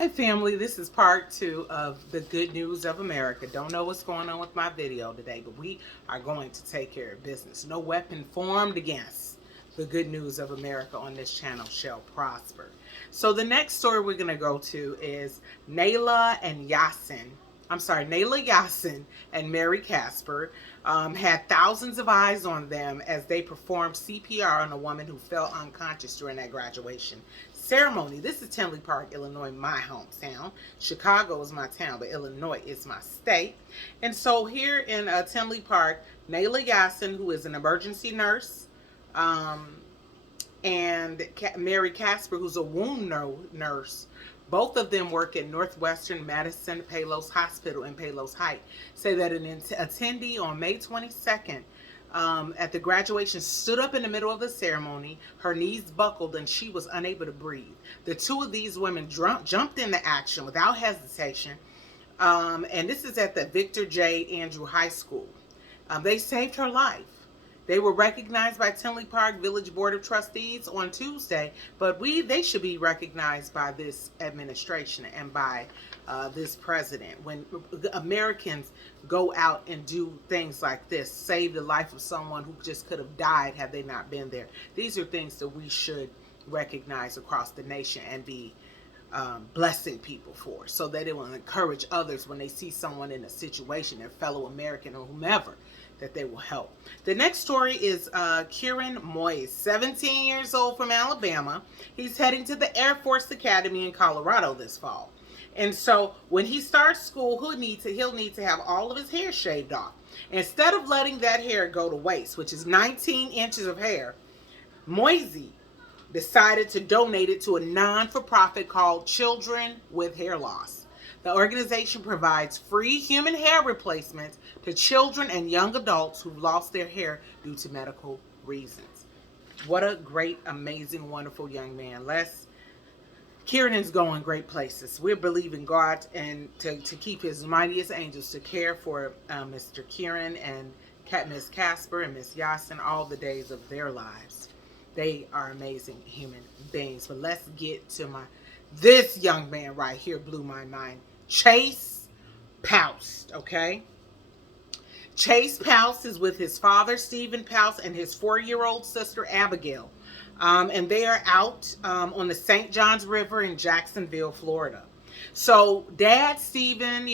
Hi family, this is part two of the good news of America. Don't know what's going on with my video today, but we are going to take care of business. No weapon formed against the good news of America on this channel shall prosper. So the next story we're going to go to is Nayla Yassin and Mary Casper had thousands of eyes on them as they performed CPR on a woman who fell unconscious during that graduation ceremony. This is Tinley Park, Illinois, my hometown. Chicago is my town, but Illinois is my state. And so here in Tinley Park, Nayla Yassin, who is an emergency nurse, um, and Mary Casper, who's a wound nurse. Both of them work at Northwestern Madison Palos Hospital in Palos Heights. Say that an attendee on May 22nd at the graduation stood up in the middle of the ceremony. Her knees buckled and she was unable to breathe. The two of these women jumped into action without hesitation. And this is at the Victor J. Andrew High School. They saved her life. They were recognized by Tinley Park Village Board of Trustees on Tuesday, but they should be recognized by this administration and by this president. When Americans go out and do things like this, save the life of someone who just could have died had they not been there. These are things that we should recognize across the nation and be blessing people for, so that it will encourage others when they see someone in a situation, their fellow American or whomever, that they will help. The next story is Kieran Moyes, 17 years old from Alabama. He's heading to the Air Force Academy in Colorado this fall. And so when he starts school, he'll need to have all of his hair shaved off. Instead of letting that hair go to waste, which is 19 inches of hair, Moisey decided to donate it to a non-for-profit called Children with Hair Loss. The organization provides free human hair replacements to children and young adults who've lost their hair due to medical reasons. What a great, amazing, wonderful young man. Kieran's going great places. We're believing God and to keep his mightiest angels to care for Mr. Kieran and Miss Casper and Miss Yassin all the days of their lives. They are amazing human beings. But let's get to this young man right here blew my mind. Chase Poust, okay? Chase Poust is with his father, Stephen Poust, and his 4-year-old sister, Abigail. And they are out on the St. Johns River in Jacksonville, Florida. So Dad, Stephen,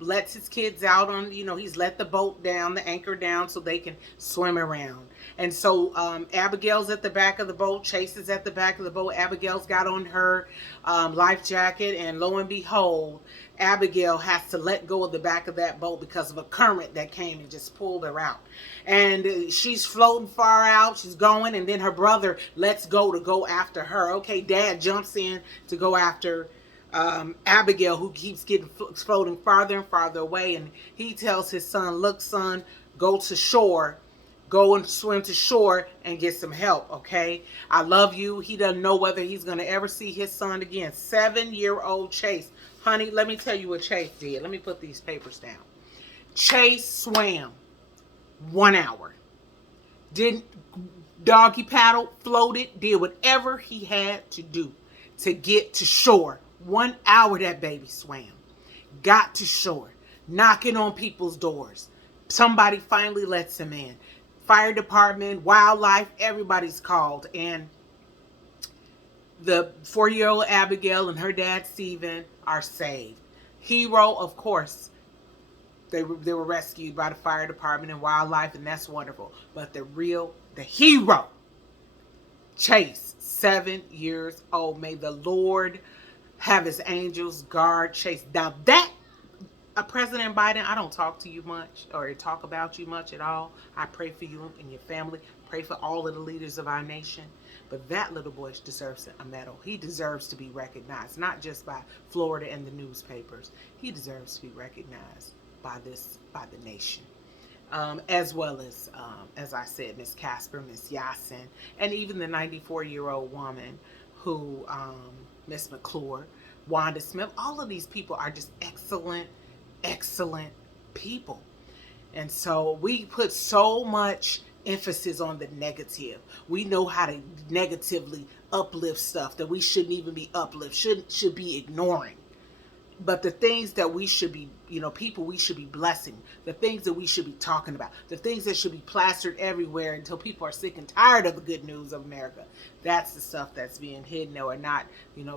lets his kids out on, he's let the boat down, the anchor down so they can swim around. And so Abigail's at the back of the boat. Chase is at the back of the boat. Abigail's got on her life jacket. And lo and behold, Abigail has to let go of the back of that boat because of a current that came and just pulled her out. And she's floating far out. She's going. And then her brother lets go after her. Okay, Dad jumps in to go after Abigail, who keeps getting floating farther and farther away. And he tells his son, look, son, go to shore. Go and swim to shore and get some help, okay? I love you. He doesn't know whether he's going to ever see his son again. 7-year-old Chase. Honey, let me tell you what Chase did. Let me put these papers down. Chase swam 1 hour. Didn't doggy paddle, floated, did whatever he had to do to get to shore. 1 hour that baby swam. Got to shore. Knocking on people's doors. Somebody finally lets him in. Fire department, wildlife, everybody's called. And the 4-year-old Abigail and her dad, Stephen, are saved. Hero, of course, they were rescued by the fire department and wildlife, and that's wonderful. But the hero, Chase, 7 years old. May the Lord have his angels guard Chase. Now that President Biden, I don't talk to you much or talk about you much at all. I pray for you and your family. Pray for all of the leaders of our nation. But that little boy deserves a medal. He deserves to be recognized, not just by Florida and the newspapers. He deserves to be recognized by the nation. As well as I said, Miss Casper, Miss Yassin, and even the 94-year-old woman who, Miss McClure, Wanda Smith. All of these people are just excellent people. And so we put so much emphasis on the negative. We know how to negatively uplift stuff that we shouldn't even be should be ignoring. But the things that we should be, people we should be blessing, the things that we should be talking about, the things that should be plastered everywhere until people are sick and tired of the good news of America, that's the stuff that's being hidden or not,